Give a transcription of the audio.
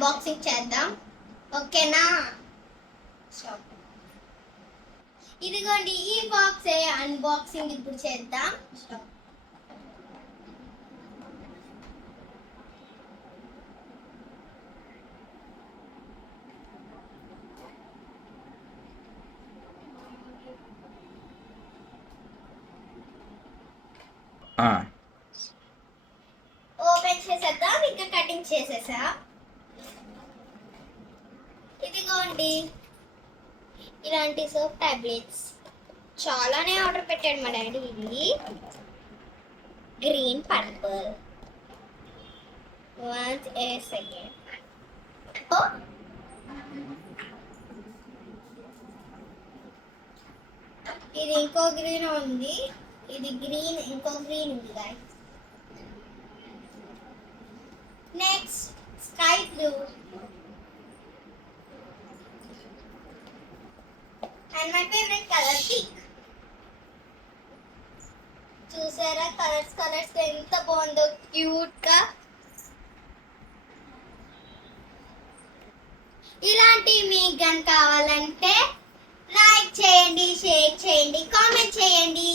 అన్బాక్సింగ్ చేద్దాం. ఓకేనా? స్టాప్. ఇదిగోండి ఈ బాక్స్ అన్బాక్సింగ్ ఇప్పుడు చేద్దాం. స్టాప్. ఓపెన్ చేసేద్దాం. ఇంకా కటింగ్ చేసేసా. ఇదిగోండి ఇలాంటి సోప్ టాబ్లెట్స్ చాలానే ఆర్డర్ పెట్టాడు మా డాడీ. ఇది గ్రీన్ పర్పుల్. 1 సెకండ్. ఇది ఇంకో గ్రీన్ ఉంది. ఇది గ్రీన్ ఇంకో గ్రీన్ ఉంది guys. Next sky blue and my favourite colour pink. చూసారా కలర్స్ ఎంత బాగుందో, క్యూట్ గా. ఇలాంటి మీకు గన్ కావాలంటే లైక్ చేయండి, షేర్ చేయండి, కామెంట్ చేయండి.